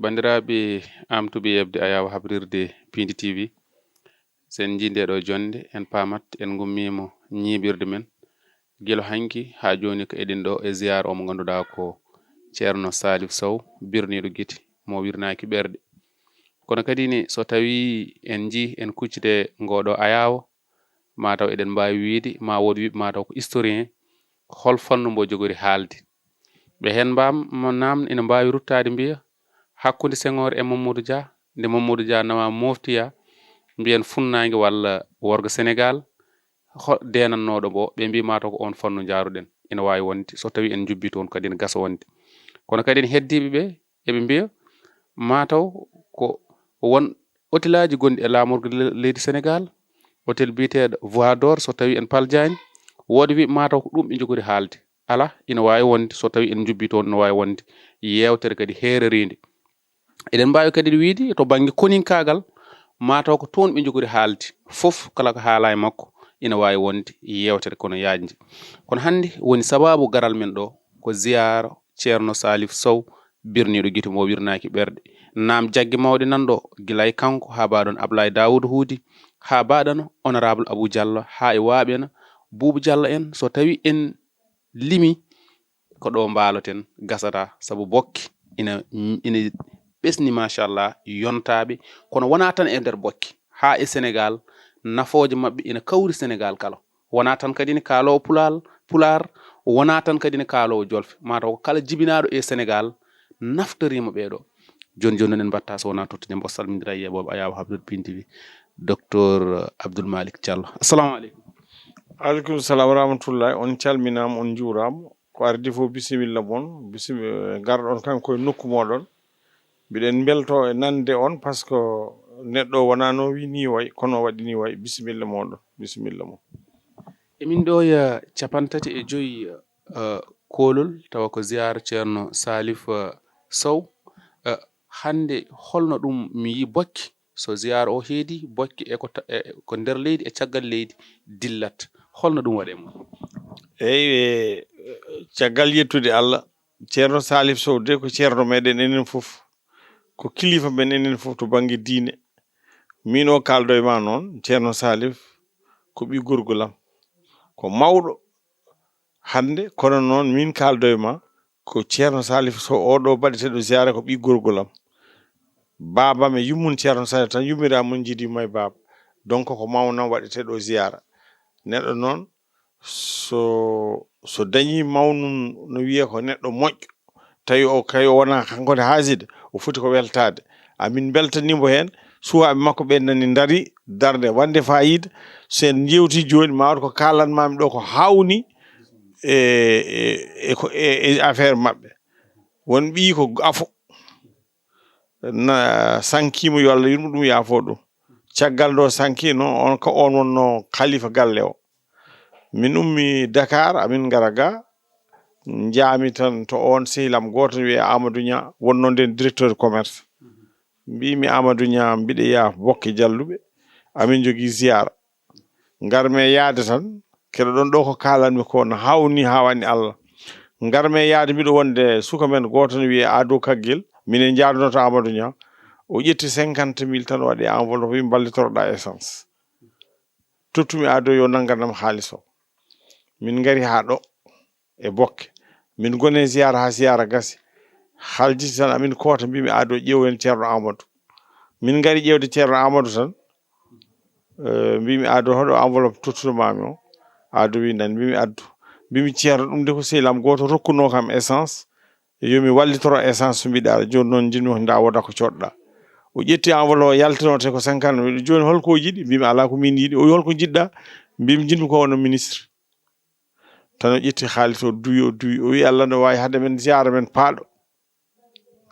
bandiraɓe amtuɓe yebde ayawa habrirde Pindi TV sen jinde ɗo jonde en pamat en gummimo ñibirde men gelo hanki ha joni ko edin ɗo e ziar o mo ganduɗa ko Ceerno Salif Sow birniɗo gite mo wirnaki ɓerde kono kadi ni so tawi en ji en kuccide ngoɗo ayawa mataw eɗen mbawi wiide ma wod wiɓe mataw ko historien hol fannu mbo jogori haalde ɓe hen mbam nam ina mbawi ruttade mbiya hakkude Senghor e Mamadou Dia nde Mamadou Dia nawa moftiya mbiyen funnague walla worgo Sénégal denannoɗo bo ɓe mbi mataw ko on fannu jaruɗen ina wawi wonde so tawi en jubbi toon kadi ne gasa wonde kono kadi heddiɓeɓe eɓe mbiya mataw ko won hôtelaji gonɗi e lamorgo leydi Sénégal hôtel biteɗo Voie d'Or so tawi en paljani wodi wi mataw ko ɗum ɓe jogori haalde ala ina wawi wonde so tawi en jubbi toon no wawi wonde yewtere kadi heereride eɗen mbawi kadi wiide to banggue koninkagal mataw ko toon ɓe jogori haalde fof kala ko haala e makko ina wawi wonde yewtere kono yajde kono hande woni sababu garal men ɗo ko ziyara Ceerno Salif Sow birniɗo guite mo wirnaki ɓerde nam jaggue mawɗe nanɗo guilay kanko ha baɗon Ablaye Daoud Houdi ha baɗano honorable Abou Diallo ha e waɓena Boubou Diallo en so tawi en limi ko ɗo mbaloten gasata saabu bokki ina ɓesni machallah yontaɓe kono wona tan e nder bokki ha e Sénégal nafoje mabɓe ina kawri Sénégal kala wona tan kadi ne kalowo pular wona tan kadi ne kalowo jolfe mataw kala jibinaɗo e Sénégal naftorima ɓeɗo joni joni noon en mbatta so wona tottude mbo salmodira e yeɓoɓe ayawa habdude Pindi TV docteur Abdoul Malick Diallo assalamu aleykum. Aleykum salam wa rahmatullahi on calminama on juurama ko ardi fof bisimilla moon garɗon kanko e nokku moɗon mbiɗen belto e nande on par ce que neɗɗo wona no wi ni way kono waɗi ni way bisimilla moɗon bisimilla mo emin ɗo ya 35 kolol tawa ko ziyara Ceerno Salif Sow hande holno ɗum mi yi bokki so ziyara o heedi bokki ko nder leydi e caggal leydi dillat holno ɗum waɗe mo eyyi caggal yettude Allah Ceerno Salif Sow de ko ceerno meɗen enen fof ko kilifa men enen fof to banggue diine min o kaldo e ma noon Ceerno Salif ko ɓi gorgolam ko mawɗo hande kono noon min kaldo e ma ko Ceerno Salif Sow oɗo baɗeteɗo ziyara ko ɓi gorgolam babam e yummum Ceerno Salif tan yummiramun jiidima e baba donc ko mawnam waɗeteɗo ziyara neɗɗo noon so dañi mawnum no wiye ko neɗɗo moƴƴo tawi o kay wona kankone haaside o foti ko weltade amin beltanimo hen suwaɓe makko ɓe nani dari darde wande fayida sen jewti joni mawɗo ko kalanmami ɗo ko hawni e affaire mabɓe won ɓi ko afo na sankimo yo Allah yurmo ɗum yaafo ɗum caggal ɗo sanki no on ko on wonno khalifa galle o min ummi Dakar amin gara ga jaami tan to on sehilam goto wiye Amadou Nia wonno nden directeur commerce mbimi Amadou Nia mbiɗa yiya bokke jalluɓe amin jogui ziyara garme yaade tan keɗo ɗon ɗo ko kalanmi ko no hawni hawani Allah garme yaade mbiɗo wonde suka men goto ne wiye Ado Kaggel minen jaaduno to Amadou Nia o ƴetti 50.000 tan waɗi enveloppe wi ballitoroɗa essence tottumi Ado yo nagganam haaliss o min gari ha ɗo e bokke min gone ziyara ha ziyara gasi haljiti tan amin koota mbimi Ado ƴeewen Ceerno Amadou min gari ƴewde Ceerno Amadou tan mbimi Ado hoɗo enveloppe tottunomami o Ado wi nani mbimi addu mbimi Ceerno ɗum de ko sehilam goto rokkuno kam essence yomi wallitoro essence so mbiɗa joni noon jinmi ko nda woda ko coɗɗa o ƴetti enveloppe o yaltino te ko 50 mbiɗa joni holko jiiɗi mbimi ala ko min yiiɗi o wi holko jiɗɗa mbimi jinmi ko wono ministre tan o ƴetti haalis o duwi o wi Allah no wawi hade men ziyara men paaɗo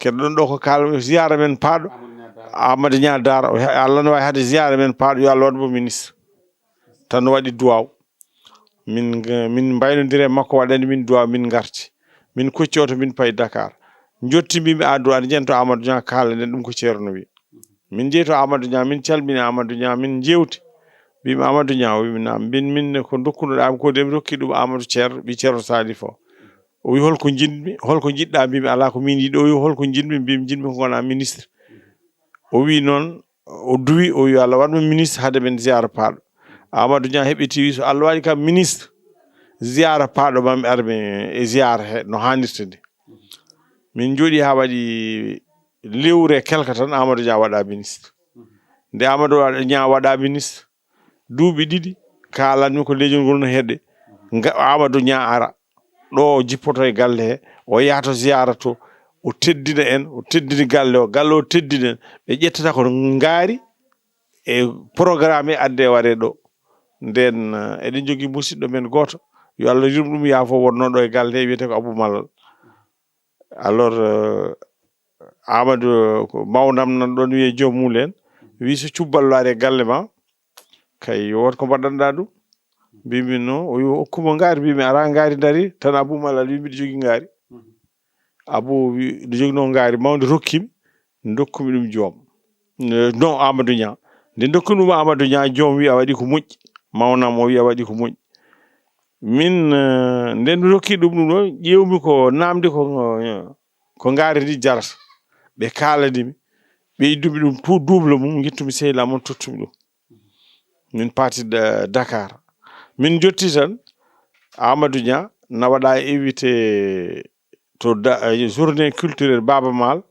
keɗo ɗon ɗo ko kalmi ziyara men paaɗo Amadou Nia Dara Allah no wawi hade ziyara men paaɗo yo Allah waɗmo ministre tan waɗi duwaw min mbaynodiri makko waɗani min duwaw min garti min kocci oto min payi Dakar jotti mbimi Ado aɗa jento Amadou Nia kala nden ɗum ko ceerno wi min jeeyi to Amadou Nia min calmini Amadou Nia min jewti mbimi Amadou Nia o wimi nam min ko dokkunoɗami ko de mi rokki ɗum Amadou Ceerno ɓi Ceerno Salif o o wi holko jinmi holko jidda mbimi ala ko min yido o wi holko jinmi mbimi jinmi ko gona ministre o wi non o duwi o wi Allah wadmo ministre hade men ziara paado Amadou Nya hebiti wi so Allah wadi kam ministre ziara paado bam arme e ziara he no hanirte de min jodi ha wadi lewre kelka tan Amadou Nya wada ministre nde Amadou Nya wada ministre duubi didi kalanmi ko lejol gol no hedde Amadou Nya ara do jippoto e galle he o yaato ziara to o teddina en o teddini galle o teddinen be jettata ko ngaari e programme adde ware do den eden jogi musiddo men goto yo Allah yurmum yaafo wonno do e galle wiete ko Abou Malal alors Amadou ko mawnam nan don wiye jomulen wi so cubballare galle ma kay wot ko badanda dum bimi no o okkuma ngaari bimi ara ngaari dari tan Abou Malal bimi jogi ngaari Abou wi jogno ngaari mawde rokkim dokkumi dum joom non Amadou Nya de dokkumi Amadou Nya joom wi a wadi ko mujj mawnam o wi a wadi ko mujj min nden rokki dum no ƴewmi ko namdi ko ngaari di jarata be kaaladimi be idumi dum tout double mum gittumi sehla mon tottumi dum min parti de Dakar min jotti tan Amadou Nya na wada invité to journée culturelle Baba Mal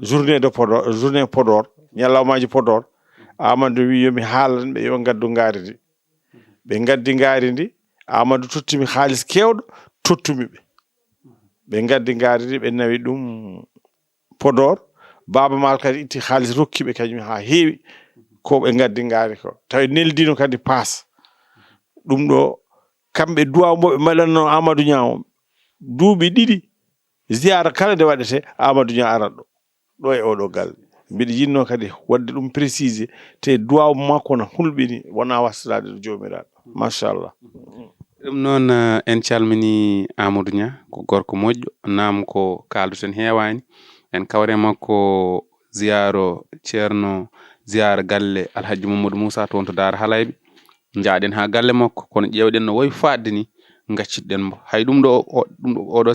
journée de Podor journée Podor nyalawmaji Podor Amadou wi yomi haalan be yo gaddu ngaari di be gaddi ngaari ndi Amadou tottimi xaalis kewdo tottumi be gaddi ngaari di be nawi dum Podor Baba Mal kadi itti xaalis rokkibe kanyum ha heewi ko be gaddi ngaari ko taw neldino kadi pass dum do kambe duwa mo be malanno Amadou Nya duubi didi ziara kala de wadete Amadou Nya arado do e odo gal bidi jinno kadi wadde dum préciser te duwa makko na hulbini wona wasrade jomiraado machallah dum non en calmini Amadou Nya ko gorko moƴƴo nam ko kalduten heewani en kawre makko ziaro Ceerno ziara galle Alhaji Mamadou Moussa ton to Daara Halaybe jaaden ha galle makko kono ƴewden no way faadde ni gacciden mo hay dum do odo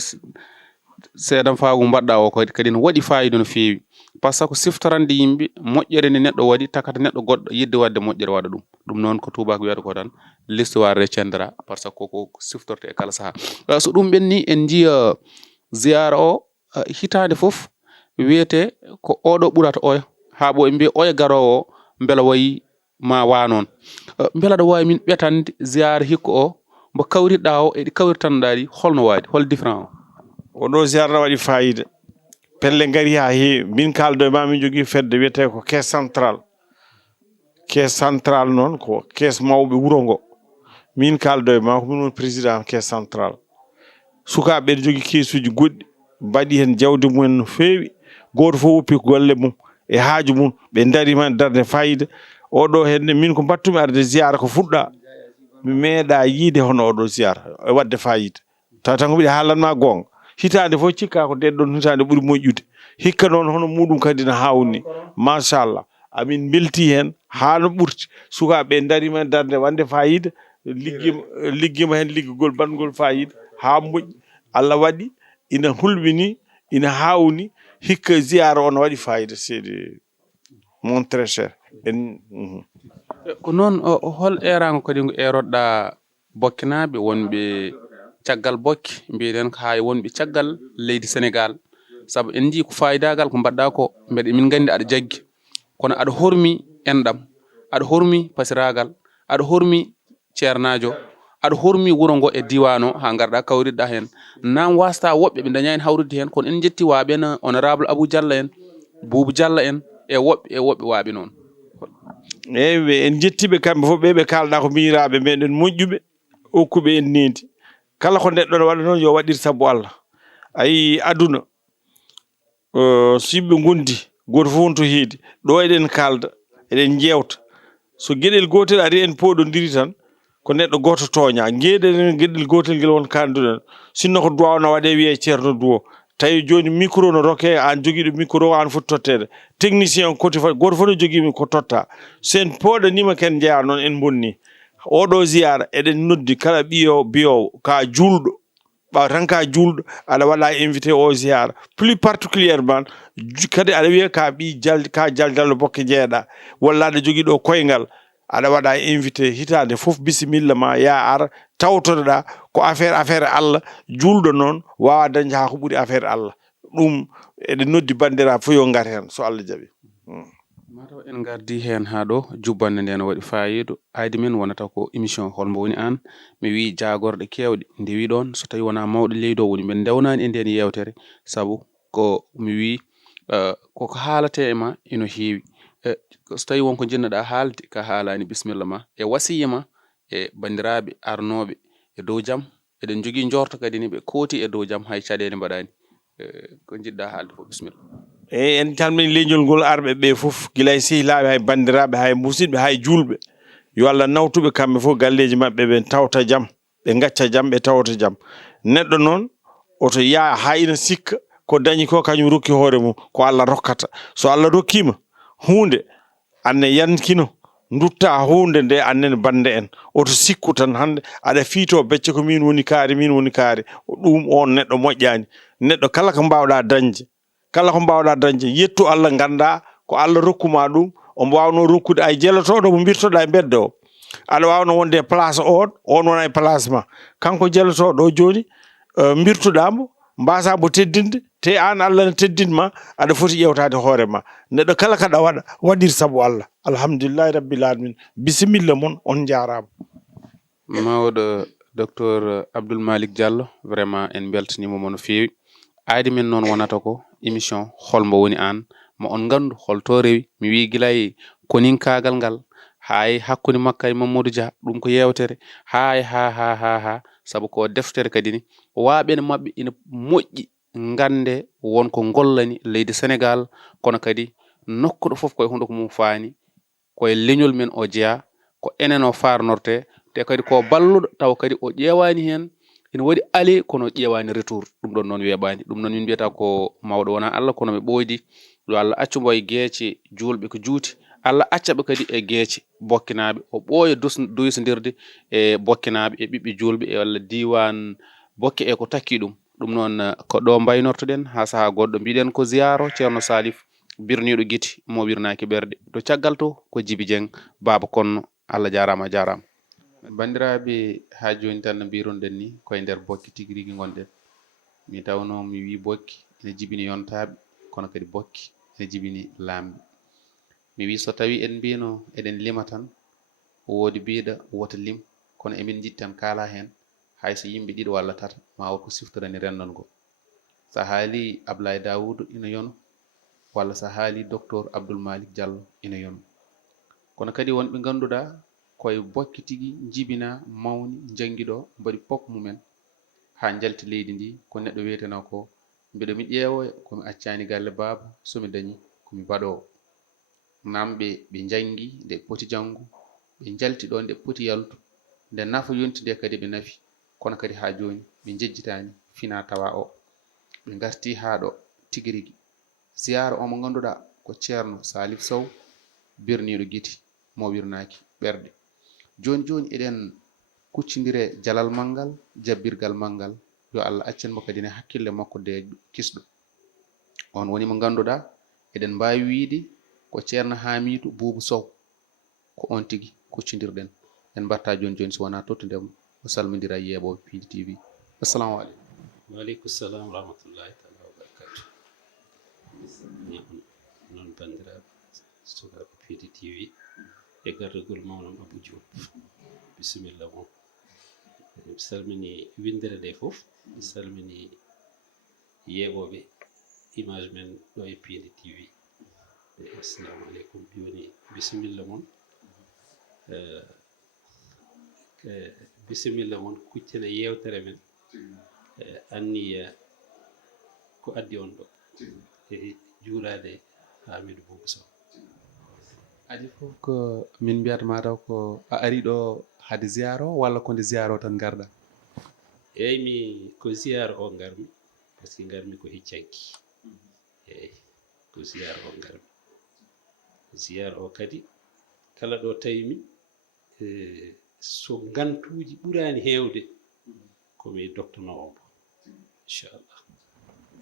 seedam faagu badda o ko kadi no wadi faayido no feewi parce que siftorande yimbe moƴƴere ne neddo wadi takata neddo goddo yidde wadde moƴƴere wada dum non ko Touba ko wi'ata ko tan l'histoire retiendra parce que ko siftorte e kala saha so dum benni en jiya ziara o hitande fof wiete ko odo burata o ha bo mbi o garowo mbela wayi ma wa non mbela do wayi min betande ziara hikko o mbo kawrida o e di kawritandaadi holno wadi hol différent o do ziara wadi faayida pelle ngari ha he min kaldo ma min jogi fedde wiete ko caisse central non ko caisse mawbe wurongo min kaldo ma ko min président caisse central suka be jogi kesuji goddi badi hen jawde mumen no feewi goto fo woppi golle mum e haaju mum be dari man darde faayida o do henne min ko battumi arde ziara ko fudda mi meeda yide hono o do ziara e wadde faayida tatan ko bi haalanma gonga hitande fo cikka ko deddon hitande buri moƴƴude hikka non hono mudum kadi na hawni machallah amin belti hen haano burti suka be dari man darde wande faayida liggima hen liggol bangol faayida ha moƴƴi Allah wadi ina hulbini ina hawni hikka ziara on wadi faayida c'est mon très cher ko non hol erango kadi ngo erodda bokkinabe wonbe caggal bokki mbiiden ko hay wonbe caggal leydi Sénégal sabu en ji ko faydagal ko badda ko mbede min gandi ada jaggi kono ada hormi endam ada hormi pasiragal ada hormi ceernajo ada hormi wurongo e diwano ha garda kawridda hen nam wasta wobbe be daña en hawride hen kono en jetti waabe na honorable Abou Diallo en Boubou Diallo en e wobbe waabe non ewe en jettibe kambe fo be kalda ko miiraabe meden moƴƴube okkube en nedi kala ko neddo wada non yo wadir sabu Allah ay aduna sibbe gondi goto fo to heedi do eden kalda eden jewta so gedel gotel ari en podo ndiri tan ko neddo goto toña ngeden gedel gotel gel won kanduden sinno ko duwawna wade wiye Ceerno Duwo tawi joni micro no roke an jogido micro an fot tottede technicien ko goto fo no jogimi ko totta sen podo nima ken jeya non en bonni odo ziara eden noddi kala biyo ka juldo ɓawa tan ka julɗo aɗa waɗa invité o ziyara plus particulièrement kadi aɗa wiya ka ɓi ka jaldallo bokke jeeɗa walla aɗa jogui ɗo koyngal aɗa waɗa invité hitande foof bisimilla ma ya ar tawtoɗa ko affaire Allah julɗo noon wawa dañde ha ko ɓuuri affaire Allah ɗum eɗen noddi bandiraɓe fof yo gar hen so Allah jaaɓi. mataw en gardi hen ha ɗo jubbanne nde no waɗi fayidu aydi men wonata ko émission holmo woni an mi wi jagorɗe kewɗe ndewi ɗon so tawi wona mawɗo leydi o woni ɓe ndewnani e nden yewtere sabu ko mi wi koko haalate e ma ino heewi so tawi wonko jinnoɗa haalde ka haalani bisimilla ma e wasiya ma e bandiraɓe arnoɓe e dow jaam eɗen jogui jorto kadi ni ɓe kooti e dow jaam hay caɗele mbaɗani ko jiɗɗa haalde fof bisimilla. eyyi en calmini leñol ngol arɓe ɓe foof guilay sehilaɓe hay bandiraɓe hay musidɓe hay julɓe yo Allah nawtuɓe kamɓe fof galleji mabɓe ɓe tawta jaam ɓe gacca jaam ɓe tawta jaam neɗɗo noon oto yaa ha ina sikka ko dañi ko kañum rokki hoore mum ko Allah rokkata so Allah rokkima hunde anne yankino dutta hunde nde annene bande en oto sikku tan hande aɗa fiito becce ko min woni kaari ɗum on neɗɗo moƴƴani neɗɗo kala ko mbawɗa dañde yettu Allah ganda ko Allah rokkuma ɗum o wawno rokkude ay jeelotoɗo mo birtoɗa e bedde o aɗa wawno wonde place on wona e place ma kanko jeelotoɗo o joni birtuɗamo mbasamo teddinde te an Allah ne teddinma aɗa foti ƴewtade hoorema neɗɗo kala kaɗa waɗa waɗir saabu Allah alhamdulillahi rabbil alamin bisimilla moon on jarama. mawɗo docteur Abdoul Malick Diallo vraiment en beltanimomo no fewi aydi men noon wonata ko émission holmo woni an mo on gandu holto rewi mi wi guilay koninkagal ngal hay hakkude makko e Mamadou Dia ɗum ko yewtere hay ha sabu ko deftere kadi ni waaɓene mabɓe ina moƴƴi gande wonko gollani leydi Sénégal kono kadi nokkuɗo foof koye hunde ko mum faani koye leñol men o jeeya ko enen o farnorte te kadi ko balluɗo taw kadi o ƴewani hen ina waɗi ale kono ƴewani retour ɗum ɗon noon weeɓani ɗum noon min mbiyata ko mawɗo wona Allah kono ɓe ɓoydi yo Allah accumo e geece julɓe ko juuti Allah accaɓe kadi e geece bokkinaɓe o ɓooya duysodirde e bokkinaɓe e ɓiɓɓe julɓe e walla diwan bokke e ko takki ɗum noon ko ɗo mbaynortoɗen ha saaha goɗɗo mbiɗen ko ziyaro ceerno Salif birniɗo guite mo wirnaki ɓerde to caggal to ko Djiby Dieng Baba Konno Allah jarama bandiraɓe ha joni tan no mbirunoɗen ni koye nder bokke tigui rigui gonɗen mi tawno mi wi bokki ene jibini yontaɓe kono kadi bokki ene jibini lamɓe mi wi so tawi en mbino eɗen lima tan woodi biɗa woto lim kono emin jiɗi tan kala hen hayso yimɓe ɗiɗo walla tata ma wot ko siftorani renndon ngo sa haali Ablaye Dawoudou ina yono walla sa haali docteur Abdoul Malick Diallo ina yono kono kadi wonɓe ganduɗa koye bokki tigui jibina mawni janguiɗo mbaɗi pok mumen ha jalti leydi ndi ko neɗɗo wiyeteno ko mbiɗa mi ƴeewoya komi accani galle baba somi dañi komi baɗowo namɓe ɓe jangi nde poti janggu ɓe jalti ɗo nde poti yaltu nde nafa yonti nde kadi ɓe nafi kono kadi ha joni ɓe jejjitani fina tawa o ɓe garti ha ɗo tigui rigui ziyara o mo ganduɗa ko ceerno Salif Sow birniɗo guite mo wirnaki ɓerde joni eɗen kuccidire jalal mangal jabbirgal mangal yo Allah accenmo kadi ne hakkille makko de kisɗo on woni mo ganduɗa eɗen mbawi wiide ko ceerno Hamidou Boubou Sow ko on tigui kuccidirɗen en mbatta joni so wona tottudemo o salmodira yeeɓoɓe Pidi TV. Assalamu aleykum. Waleykum salam wa rahmatullahi taala wa barakatuh. Non bandiraɓe sukaɓe Pidi TV e garrugol mawɗon Abou Diop bisimilla mon mi salmini windere nde fof mi salmini yeeɓoɓe image men ɗo e Pidi TV assalamu aleykum joni bisimilla mon bisimilla mon kuccene yewtere men anniya ko addi on ɗo e juulade Hamidou Boubou Sow adi fof ko min mbiyata mataw ko a ari ɗo hade ziyara o walla konde ziyara o tan garɗa? eyyi mi ko ziyara o garmi par ce que garmi ko hiccanki eyyi ko ziyara o garmi ziyara o kadi kala ɗo tawimi so gantuji ɓurani hewde komi doctono o inchallah.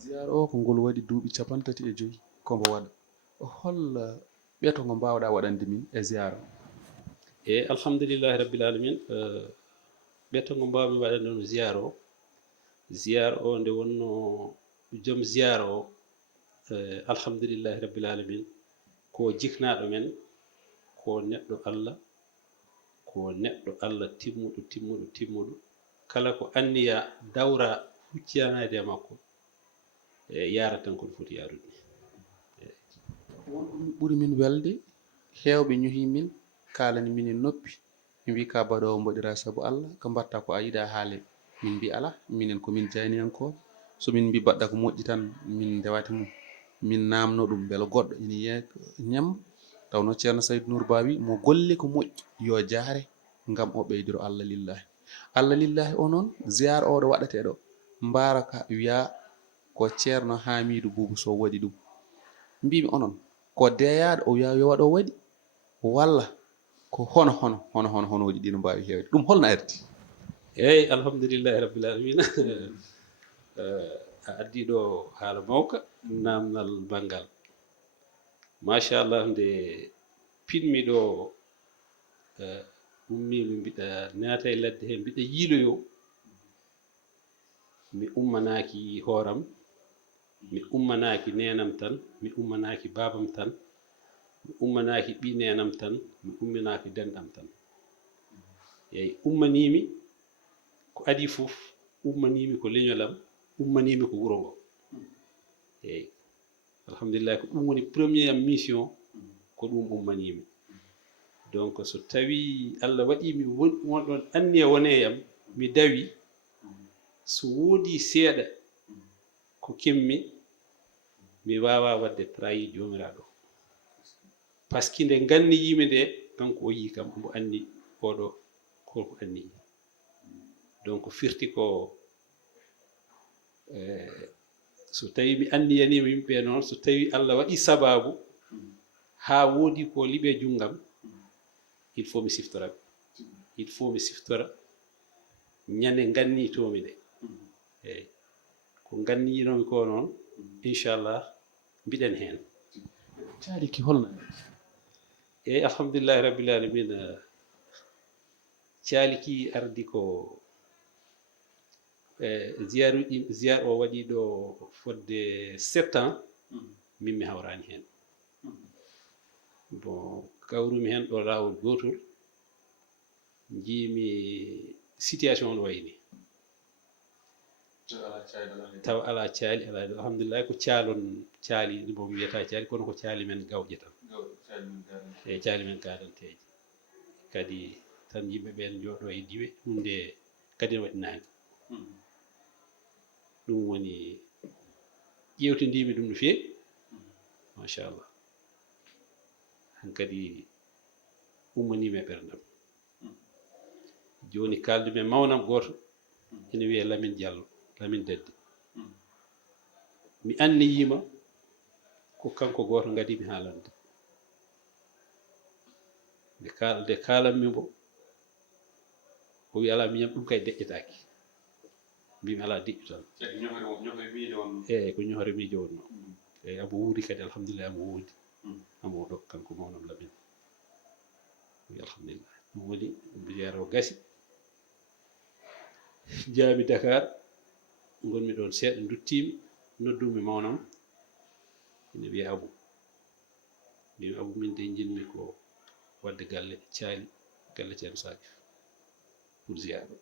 ziyara o ko ngol waɗi duuɓi 35 ko mbo waɗa hol ɓeeto ngo mbawɗa waɗande min e ziyara o? e alhamdulillahi rabbil alamin ɓeeto ngo mbawmi waɗande no ziyara o nde wonno joom ziyara o alhamdulillahi rabbil alamin ko jiknaɗo men ko neɗɗo Allah timmuɗo kala ko anniya dawra hucciyanade e makko yara tan koɗo foti yarude. won ɗum ɓuri min welde hewɓe ñohi min kalani min e noppi ɓe mbi ka baɗowo mboɗira saabu Allah ko mbatta ko a yiɗa haale min mbi ala minen komin janiyankoɓe somin mbi baɗɗa ko moƴƴi tan min ndewata mum min namno ɗum beele goɗɗo ina yiya ñamma tawno ceerno Saydou Nour Ba wi mo golle ko moƴƴi yo jaare ngam o ɓeydiro Allah lillahi o noon ziyara oɗo waɗateɗo mbaraka wiya ko ceerno Hamidou Boubou Sow waɗi ɗum mbimi onon ko deyaɗo o wiya yo waɗo waɗi walla ko hono waɗi ɗi no mbawi hewde ɗum holno ardi? eyyi alhamdulillahi rabbil alamin a addi ɗo haala mawka namdal bangal machallah nde pinmi ɗo ummimi mbiɗa naata e ladde he mbiɗa yiiloyo mi ummanaki hooram mi ummanaki nenam tan mi ummanaki babam tan mi ummanaki ɓi nenam tan mi ummanaki denɗam tan eyyi ummanimi ko adi fof ummanimi ko leñolam ummanimi ko wuro ngo eyyi alhamdulillah ko ɗum woni premier mission ko ɗum ummanimi donc so tawi Allah waɗimi wonɗon anniya woneyam mi dawi so woodi seeɗa ko kemmi mi wawa wadde trahi jomiraɗo par ce que nde ganni yimi nde kanko o yi kam omo anni oɗo koko anni donc firti ko so tawi mi anniyanima yimɓe noon so tawi Allah waɗi sababu ha woodi ko liɓe junggam il faut mi siftora ñande gannitomi ɗe eyyi ko ganniyinomi ko noon inchallah mbiɗen hen caaliki holno eyyi alhamdulillahi rabbil alamin caaliki ardi ko ziyare o waɗi ɗo fodde 7 ans min mi hawrani hen bon kawrumi hen ɗo lawol gotol jiimi situation no wayni taw ala caali ala alhamdulillah ko caalon caali bo mi wiyata caali kono ko caali men gawƴe tan e caali men gadanteje kadi tan yimɓe ɓen jooɗo e diwe hunde kadi ne waɗi nangue ɗum woni ƴewtidimi ɗum no fewi machallah hankadi ummanimi e ɓerdam joni kaldumen mawnam goto ene wiye Lamine Diallo Lamine Dedde mi anniyima ko kanko goto gadimi haalande nde kalanmi mbo o wi ala miñam ɗum kay deƴƴetaki mbimi ala deƴƴu tan eyyi ko ñohore miijo wonno eyyi amo wuuri kadi alhamdulillah amo woodi amo ɗo kanko mawnam Lamine wi alhamdulillah ɗum woni ziyara o gasi jaami Dakar gonmi ɗon seeɗa duttimi noddumi mawnam ene wiya Abou mbimi Abou min de jinmi ko wadde galle caali galle ceerno Salif pour ziyara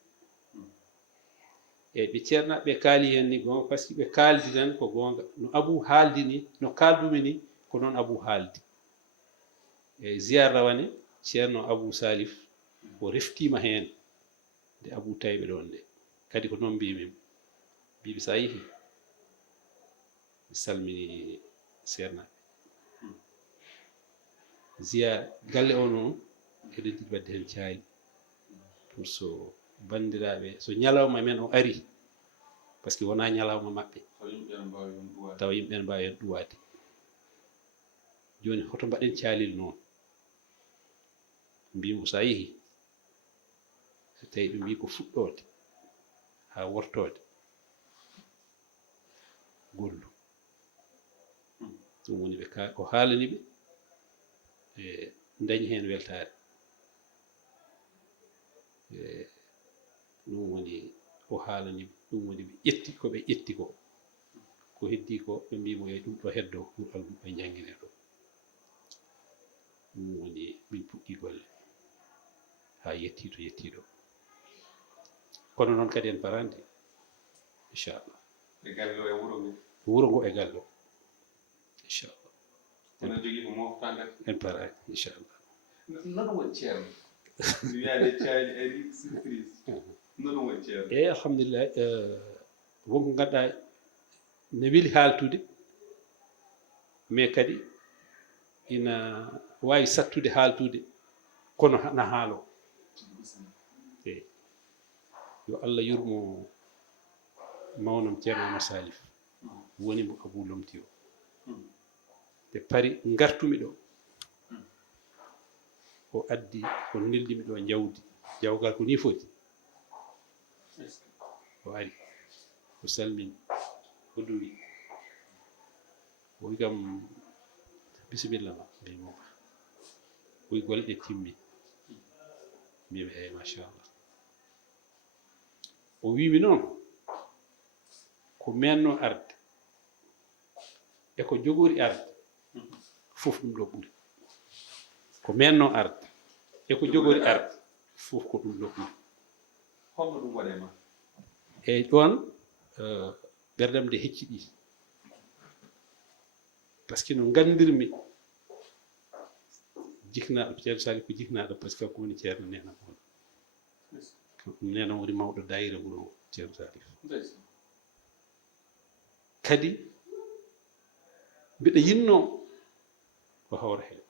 eyyi ɓe ceernaɓe ɓe kaali hen ni gonga par ce que ɓe kaldi tan ko gonga no Abou haaldi ni no kaldumi ni ko noon Abou haaldi eyyi ziyara rawane ceerno Abou Salif o reftima hen nde Abou tawɓe ɗon nde kadi ko noon mbimi mbiɓe sa yeehi mi salmini ceernaɓe ziyara galle o noon eɗen jiɗi wadde hen caali pour so bandiraɓe so ñalawma men o ari par ce que wona ñalawma mabɓe tawa yimɓe ne mbawi hen ɗuwade joni hoto mbaɗen caalel noon mbimo sa yeehi so tawi ɓe mbi ko fuɗɗode ha wortode gollu ɗum woni ɓe o haalani ɓe e dañi heen weltaare ɗum woni o haalani ɓe ɗum woni ɓe ƴetti ko ɓe ƴetti ko heddi ko ɓe mbimo yo ɗum ɗo heddo pour alɗum ɓe jangguine ɗo ɗum woni min puɗɗi golle ha yetti to yettiɗo kono noon kadi en parande inchallah e galle o e wuro ngo e galle o inchallah ene jogui ko moftande en parani inchallah noɗum woni ceerno wiyaade caali ari surprise noɗum woni ceerno eyyi alhamdulillah wonko ganduɗa ne weeli haaltude mais kadi ina wawi sattude haaltude kono na haalo eyyi yo Allah yurmo mawnom ceerno Oumar Salif woni mo Abou Lomti o ɓe paari gartumi ɗo o addi o neldimi ɗo jawdi jawgal ko ni foti o ari o salmini o duwi o wi kam bisimilla ma mbimo o wi golle ɗe timmi mbimi eyyi machallah o wimi noon ko menno arde e ko jogori arde fof ɗum ɗo ɓuuri ko menno arde e ko jogori arde fof ko ɗum ɗo ɓuuri holno ɗum waɗema eyyi ɗon ɓerdam nde hecciɗi par ce que no gandirmi jiknaɗo ceerno Salif ko jiknaɗo par ce que kanko woni ceerno nenam on ɗum nenam woni mawɗo dayira wuro ngo ceerno Salif kadi mbiɗa yinno o hawra hen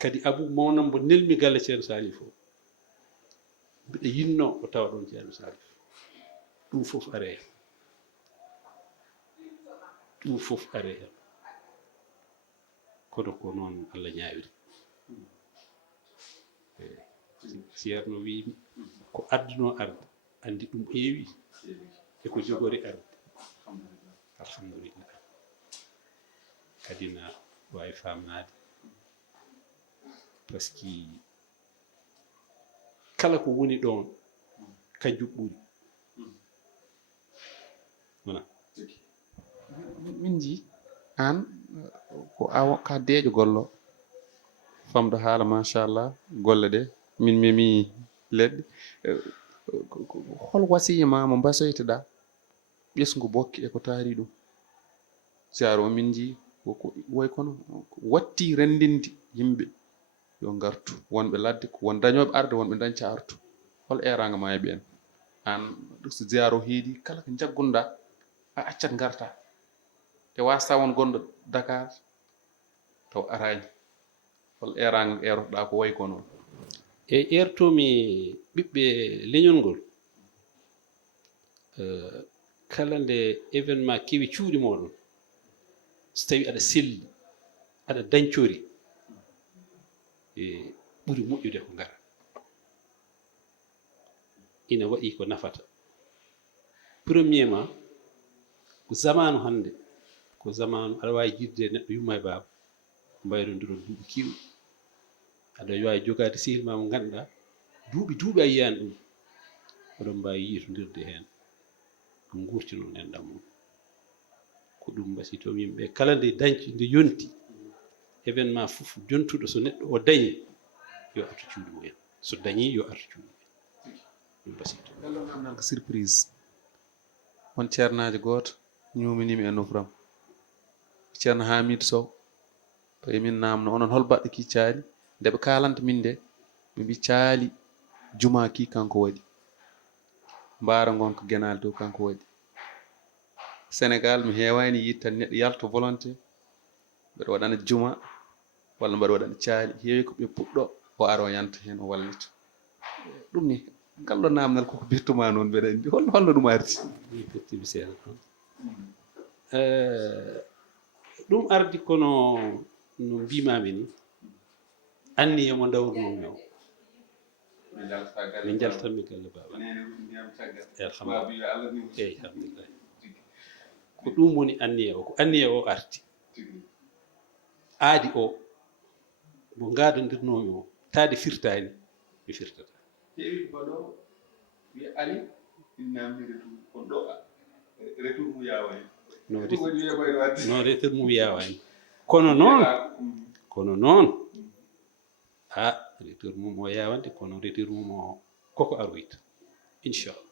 kadi Abou mawnam mbo nelmi galle ceerno Salif o mbiɗa yinno o tawa ɗon ceerno Salif ɗum fof are hen ɗum fof are hen kono ko noon Allah ñaawiri ceerno wimi ko adduno arde andi ɗum heewi e ko jogori arde alhamdulillah kadi na wawi famnade par ce que kala ko woni ɗon kanjum ɓuuri wona min ji an ko ka deeƴo gollo famɗo haala machallah golle ɗe min memi leɗɗe hol wasiya ma mo mbasoytoɗa ɓesgu bokki eko taari ɗum saro min ji ko woy kono watti rendinde yimɓe yo gartu wonɓe ladde ko won dañoɓe arde wonɓe dañca artu hol eraga ma e ɓen an so ziyaro heedi kala ko jaggunɗa a accat garta te wasta won gonɗo Dakar taw arani hol eraga erotoɗa ko way ko noon e ertomi ɓiɓɓe leñol ngol kala nde événement kewi cuuɗi moɗon so tawi aɗa selli aɗa dañcori ɓuri moƴƴude ko ngara ina waɗi ko nafata premièrement ko zamanu hande ko zamanu aɗa wawi jirde neɗɗo yumma e baaba mbayrondiron duuɓi kewɗi aɗa wawi jogade sehil ma mo ganduɗa duuɓi a yiyani ɗum oɗon mbawi yiitodirde hen ko gurtino nenɗam mum ko ɗum mbasito yimɓe kala nde dañci nde yonti événement fof jontuɗo so neɗɗo o dañi yo artu cuuɗi mumen so dañi yo artu cuuɗi mumen ɗum mbasito nan ko surprise won ceernajo goto ñuminimi e nofram ceerno Hamidou Sow to emin namno onon hol baɗɗo ki caali nde ɓe kalanta min nde ɓe mbi caali juma ki kanko waɗi mbara gon ko guenal dow kanko waɗi Sénégal mi hewani yid tan neɗɗo yalto volonté mbeɗa waɗana juma walla mbaɗa waɗana caali heewi ko ɓe puɗɗo o ara o yanta hen o wallita ɗum ni galɗo namdal koko birtuma noon mbeɗa andi holno ɗum ardi firtimi seeɗa ɗon ɗum ardi kono no mbimami ni anni emo dawrunomi o min jaltanmi galle baba alhamdulillah eyyi alhamdulillah ko ɗum woni anniya o ko anniya o arti aadi o mo ngadandirnomi o taade firtani mi firtata heewi ko baɗo wiya ali innamni retour kon ɗo retour mum yawani non retour mum yawani kono noon ha retour mum o yawande kono retour mum o koko aroyta inchallah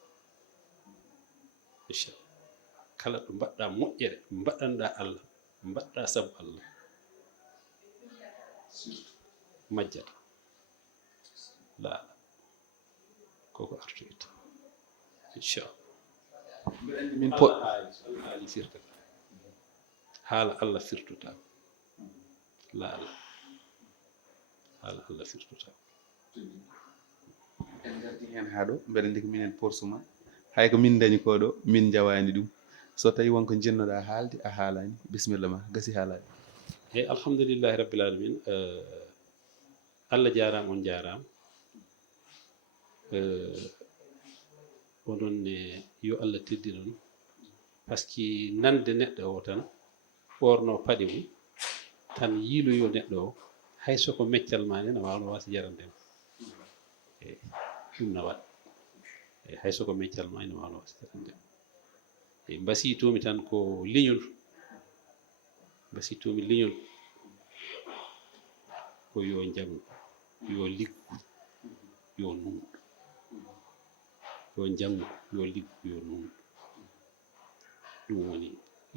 kala ɗo mbaɗɗa moƴƴere mbaɗanɗa Allah mbaɗɗa sabu Allah majjata laaɗa koko artoyta inchallah mbiɗa andi min haali firtata haala Allah firtota laaɗa haala Allah firtota en gardi hen haa ɗo mbeɗa andi ko minen porsuma hay ko min dañi ko ɗo min jawani ɗum so tawi wonko jinnoɗa haalde a haalani bisimilla ma gasi haalani eyyi alhamdulillahi rabbil alamin Allah jarama on jarama ononne yo Allah teddinon par ce que nande neɗɗo o tan ɓorno paɗe mum tan yiiloyo neɗɗo o hay soko meccal ma ne wawno wasa jarandema eyyi ɗum nawat eyyi hay soko meccal ma ne wawno wasa jarandema eyyi mbasitomi tan ko leñol mbasitomi leñol ko yo jangu yo liggu yo numɗo yo jangu yo liggu yo numɗo ɗum woni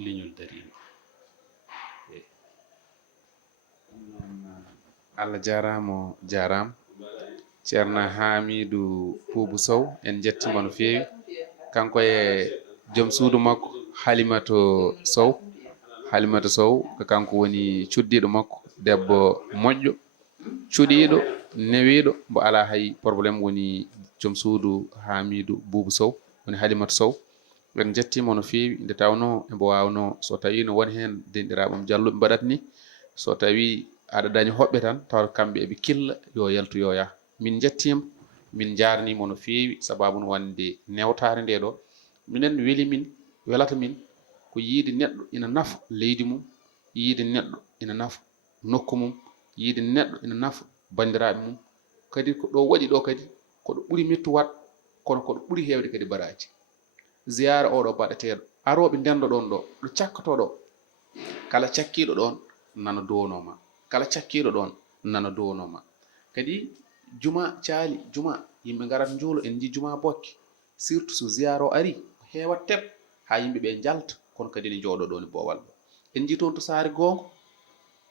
leñol darino eyyi Allah jarama jarama ceerno Hamidou Boubou Sow en jettimo no fewi kanko e joom suudu makko Halimata Sow ko kanko woni cuddiɗo makko debbo moƴƴo cuɗiɗo newiɗo mbo ala hay probléme woni joom suudu Hamidou Boubou Sow woni Halimata Sow en jettimo no fewi nde tawno embo wawno so tawi no woni hen denɗiraɓam jalluɓe mbaɗat ni so tawi aɗa daña hoɓɓe tan tawa kamɓe eɓe killa yo yaltoyoya min jettima min jarnimo no fewi sababu no wande newtare nde ɗo minen weeli min welata min ko yiide neɗɗo ina nafa leydi mum yiide neɗɗo ina nafa nokku mum yiide neɗɗo ina nafa bandiraɓe mum kadi ko ɗo waɗi ɗo kadi koɗo ɓuuri mettu wat kono koɗo ɓuuri hewde kadi baraji ziyara oɗo baɗeteɗo aroɓe ndendo ɗon ɗo ɗo cakkato ɗo kala cakkiɗo ɗon nana duwonoma kala cakkiɗo ɗon nana duwonoma kadi juma caali juma yimɓe garat juulo en ji juma bokke surtout so ziyara o ari hewat teb ha yimɓeɓe jalta kono kadi ne jooɗo ɗon e boowal ɗo en ji toon to saare gonga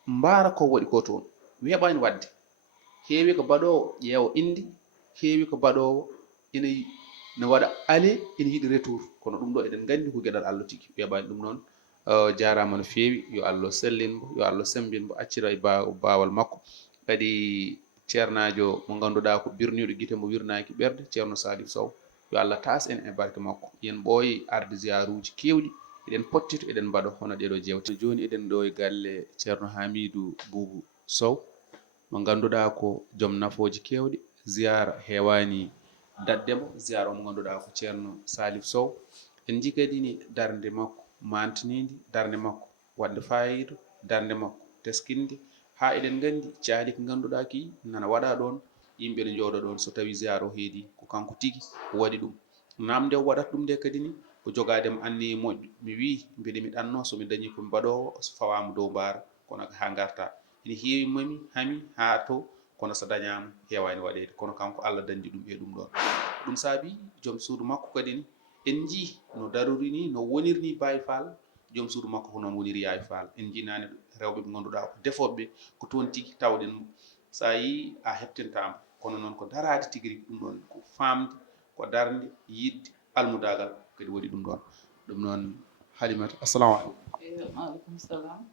mbaara ko waɗi ko toon weeɓani wadde heewi ko baɗowo ƴeewa indi heewi ko baɗowo ina ne waɗa ale ina yiɗi retour kono ɗum ɗo eɗen gandi ko gueɗal Allah tigui weeɓani ɗum noon jarama no fewi yo Allah sellinmo yo Allah sembinmo accira e bawal makko kadi ceernajo mo ganduɗa ko birniɗo guite mo wirnaki ɓerde ceerno Salif Sow yo Allah tas en e barke makko yen ɓooyi arde ziyaruji kewɗi eɗen pottito eɗen mbaɗa hono ɗeɗo jewte joni eɗen ɗo e galle ceerno Hamidou Boubou Sow mo ganduɗa ko joom nafoje kewɗe ziyara hewani daddemo ziyara o mo ganduɗa ko ceerno Salif Sow en jii kadi ni darde makko mantinide darde makko wadde fayida darde makko teskinde ha eɗen gandi caali ko ganduɗa ki nana waɗa ɗon yimɓe ne jooɗo ɗon so tawi ziyara o heedi ko kanko tigui waɗi ɗum namde o waɗata ɗum nde kadi ni ko jogadema anniye moƴƴo mi wi mbiɗa mi ɗanno somi dañi komi mbaɗowo so fawama dow mbara kono ha garta ene heewi mami hami ha to kono so dañama hewani waɗede kono kanko Allah dandi ɗum e ɗum ɗon ɗum saabi joom suudu makko kadi ni en jii no daruri ni no woniri ni Baye Fall joom suudu makko ko noon woniri Yaye Fall en jii nane rewɓe ɓe ganduɗa ko defoɓeɓe ko toon tigui tawɗen sa yi a heɓtintama kono noon ko darade tigui rigui ɗum ɗon ko famde ko darde yidde almudagal kadi waɗi ɗum ɗon ɗum noon Halimata assalamu aleykum aleykum salam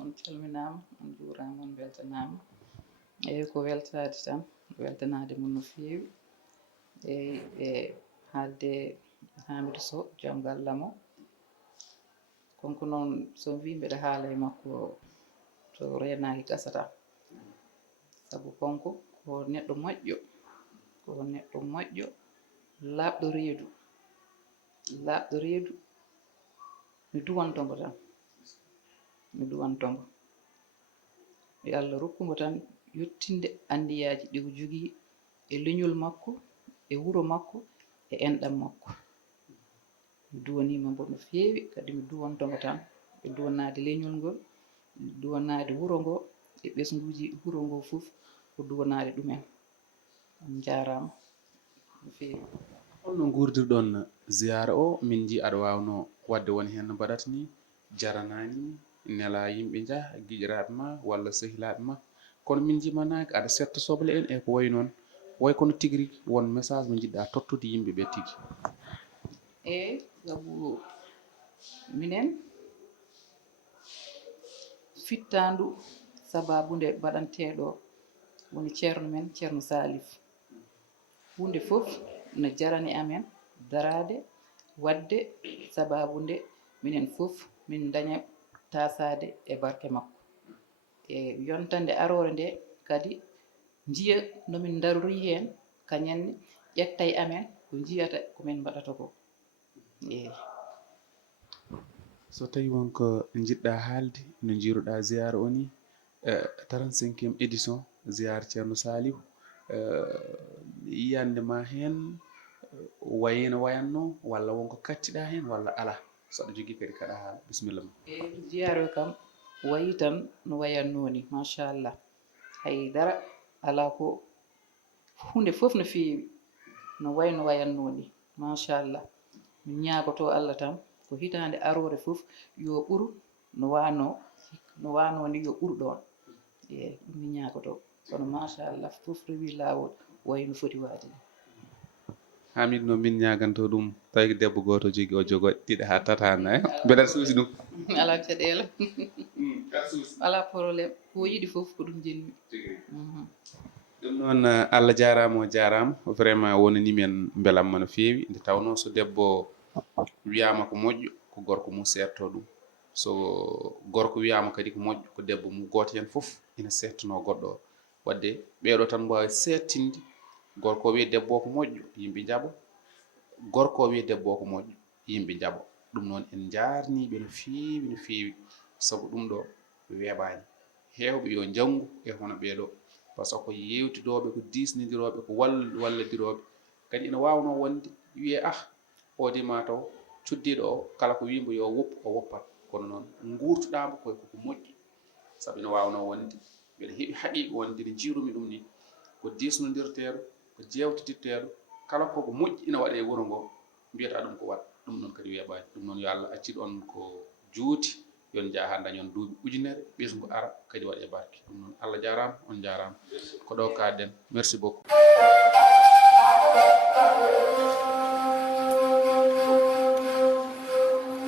on calminama on juurama on beltanama eyyi ko weltade tan weltanade mum no fewi eyyi ɓe haalde Hamidou Sow joom gallamo konko noon so wi mbiɗa haala e makko so renaki gasata saabu konko ko neɗɗo moƴƴo labɗo reedu mi duwantombo tan mi duwantombo yo Allah rokkumo tan yettinde andiyaji ɗi o jogii e leñol makko e wuro makko e enɗam makko mi duwanima mbo no feewi kadi mi duwantomo tan e duwanade leñol ngol duwanade wuro ngo e ɓesguji wuro ngo fof ko duwanade ɗumen on jarama no feewi. holno guurdirɗon ziyara o min ji aɗa wawno wadde woni hen no mbaɗata ni jaranani nela yimɓe jah giƴiraɓe ma walla sehilaɓe ma kono min jimanaki aɗa setta soble en e ko wayi noon way kono tigui rigui won message mo jiɗɗa tottude yimɓeɓe tigui. eyyi sabu minen fittandu sababude baɗanteɗo woni ceerno men ceerno Salif hunde fof no jarani amen darade wadde sababude minen fof min daña tasade e barke makko e yontande arore nde kadi jiya nomin darori hen kañenne ƴettay amen ko jiyata komin mbaɗata ko eyyi. so tawi wonko jiɗɗa haalde no jiiruɗa ziyara o ni 35e édition ziyara ceerno Saliou yiyande ma hen wayino wayanno walla wonko kacciɗa hen walla ala saɗa jogui kadi kaɗa haala bisimilla ma. eyyi jiyaro kam wayi tan no wayanno ni machallah haydara ala ko hunde fof no feewi no way no wayanno ni machallah min ñagoto Allah tan ko hitande arore fof yo ɓuuru no wano ni yo ɓuuru ɗon eyyi ɗum min ñagoto kono machallah fof rewi lawol wayi no foti wade ni. Hamid no min ñaganto ɗum tawi ko debbo goto jogui o jogo ɗiɗi ha tati hanna mbeɗa suusi ɗum ala caɗele ala probléme ko yiiɗi fof ko ɗum jinmi. ɗum noon Allah jarama o jarama vraiment wonani men beelamma no fewi nde tawno so debbo wiyama ko moƴƴo ko gorko mum serto ɗum so gorko wiyama kadi ko moƴƴo ko debbo mum goto hen foof ina settono goɗɗo o wadde ɓeɗo tan mbawi settinde gorko wiye debbo ko moƴƴo yimɓe jaaɓo gorko wiye debbo ko moƴƴo yimɓe jaaɓo ɗum noon en jarniɓe no fewi no fewi saabu ɗum ɗo weeɓani hewɓe yo janggu e hono ɓeɗo par ce que ko yewtidoɓe ko disnidiroɓe ko wallodiroɓe kadi ina wawno wonde wiye o de mataw cuddiɗo o kala ko wimo yo woppu o woppat kono noon gurtuɗamo koye koko moƴƴi saabu ina wawno wonde mbeɗa heeɓi haqiqa wonde nde jiirumi ɗum ni ko disnodirteɗo ko jewtidirteɗo kala koko moƴƴi ina waɗe e wuuro ngo mbiyata ɗum ko waɗ ɗum noon kadi weeɓani ɗum noon yo Allah accid on ko juuti yon jaaha dañon duuɓi ujunere ɓesgu ara kadi waɗe barke ɗum noon Allah jarama on jarama ko ɗo kadden merci beaucoup.